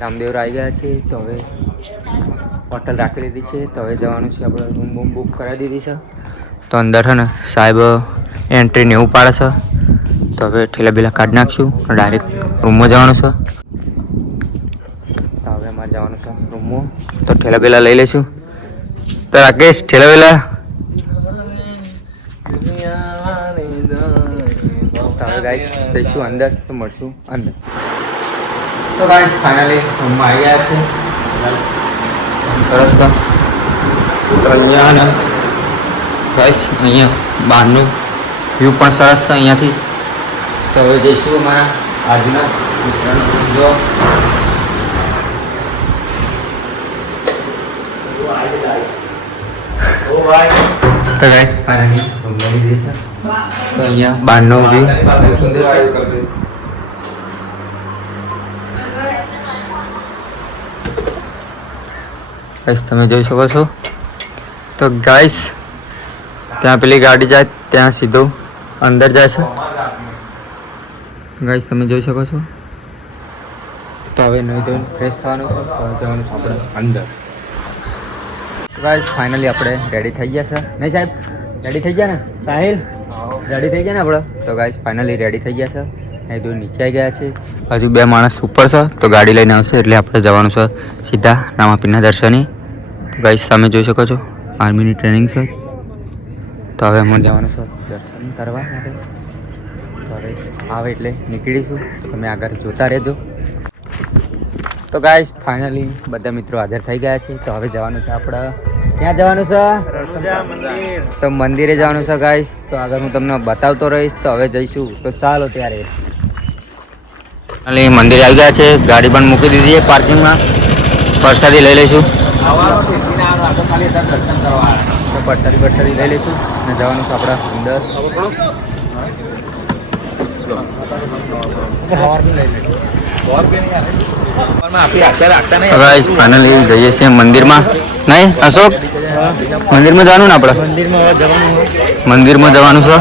રામદેવરા આવી ગયા છે. તો હવે હોટલ રાખી લીધી છે. તો હવે જવાનું છે, આપણે રૂમ બૂમ બુક કરાવી દીધી છે. તો અંદર છે ને સાહેબ એન્ટ્રી ને એવું પાડે છે. તો હવે ઠેલા બેલા કાઢી નાખશું, ડાયરેક્ટ રૂમમાં જવાનું છે. તો હવે અમારે જવાનું છે રૂમમાં. તો ઠેલા બેલા લઈ લઈશું. તો રાકેશ ઠેલા બેલા ગાઈસ જઈશું અંદર, તો મળશું અંદર. તો ગાઈસ ફાઇનલી રૂમમાં આવી ગયા છે. સરસ તો અહીંયા ને ગાઈસ અહીંયા બહારનું વ્યૂ પણ સરસ છે અહીંયાથી. તો હવે જઈશું અમારા આજના મિત્રનો જો તો ગાઈસ ફાઇનલી રૂમમાં આવી ગયા છે. તો અહીંયા બહારનો વ્યૂ બહુ સુંદર છે. ગાઈસ તમે જોઈ શકો છો. તો ગાઈસ ત્યાં પેલી ગાડી જાય ત્યાં સીધું અંદર જાય છે. ગાઈસ તમે જોઈ શકો છો. તો હવે નહીં ધોઈને ફ્રેશ થવાનું છે. જવાનું છે આપણે અંદર. તો ગાઈસ ફાઇનલી આપણે રેડી થઈ ગયા છે. નહીં સાહેબ રેડી થઈ ગયા ને? સાહિલ રેડી થઈ ગયા ને આપણે? તો ગાઈસ ફાઇનલી રેડી થઈ ગયા છે. નહીં ધોઈને નીચે આવી ગયા છે. હજુ 2 માણસ ઉપર છે, તો ગાડી લઈને આવશે એટલે આપણે જવાનું છે સીધા રામાપીરના દર્શને. તો ગાઈસ તમે જોઈ શકો છો આર્મીની ટ્રેનિંગ છે. તો હવે અમે જવાનું છે દર્શન કરવા માટે. તો હવે આવે એટલે નીકળીશું. તો તમે આગળ જોતા રહેજો. તો ગાઈસ ફાઇનલી બધા મિત્રો હાજર થઈ ગયા છે. તો હવે જવાનું છે આપણે ક્યાં જવાનું છે? તો મંદિરે જવાનું છે ગાઈસ. તો આગળ હું તમને બતાવતો રહીશ. તો હવે જઈશું. તો ચાલો ત્યારે મંદિરે આવી ગયા છે. ગાડી પણ મૂકી દીધી છે પાર્કિંગમાં. પ્રસાદી લઈ લઈશું. તો પ્રસાદી લઈ લઈશું અને જવાનું છે આપણા અંદર. ફાઇનલી જઈએ છીએ મંદિરમાં. નહીં અશોક મંદિરમાં જવાનું ને આપણે? મંદિરમાં જવાનું છે.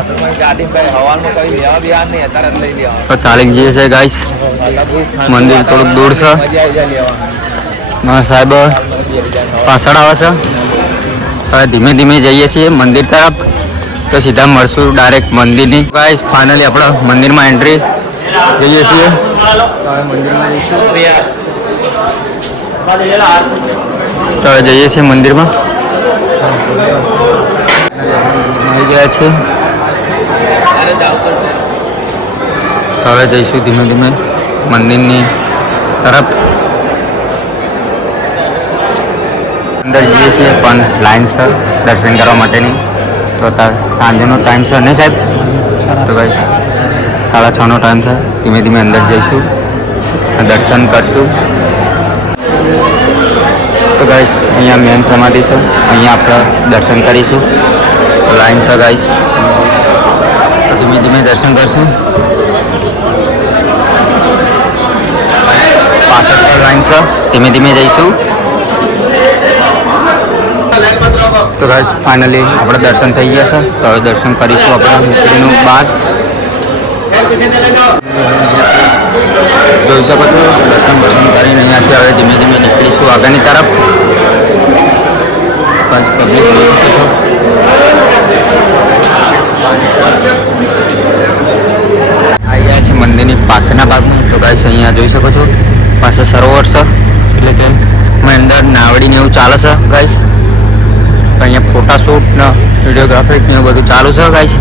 તો ચાલી જઈએ છીએ ગાઈસ. મંદિર થોડુંક દૂર છે. સાહેબ પાછળ આવે છે. હવે ધીમે ધીમે જઈએ છીએ મંદિર તરફ. તો સીધા મળશું ડાયરેક્ટ મંદિરની. ગાઈસ ફાઇનલી આપણે મંદિરમાં એન્ટ્રી જઈએ છીએ. તો હવે જઈએ છીએ મંદિરમાં. આવી ગયા છે. તો હવે જઈશું ધીમે ધીમે મંદિરની તરફ. અંદર જઈએ છીએ પણ લાઈન છે દર્શન કરવા માટેની. તો સાંજનો ટાઈમ છે ને સાહેબ? તો ગાઈસ 6:30નો ટાઈમ છે. ધીમે ધીમે અંદર જઈશું, દર્શન કરશું. તો ગાઈસ અહીંયા મેન સમાધિ છે, અહીંયા આપણે દર્શન કરીશું. લાઈન છે ગાઈસ. તો ધીમે ધીમે દર્શન કરશું. પાછળ લાઈન છે, ધીમે ધીમે જઈશું. તો ગાઈસ ફાઇનલી આપણે દર્શન થઈ ગયા છે. તો હવે દર્શન કરીશું આપણે મૂર્તિનું બહાર. જોઈ શકો છો દર્શન કરીને અહીંયાથી હવે ધીમે ધીમે નીકળીશું આગળની તરફ. પબ્લિક જોઈ શકો છો. આવી ગયા છે મંદિરની પાછળના ભાગમાં. તો ગાઈસ અહીંયા જોઈ શકો છો પાસે સરોવર છે, એટલે કે અંદર નાવડીને એવું ચાલે છે ગાઈસ. તો અહીંયા ફોટાશૂટ ને વિડીયોગ્રાફી ને એવું બધું ચાલુ છે ગાઈસ.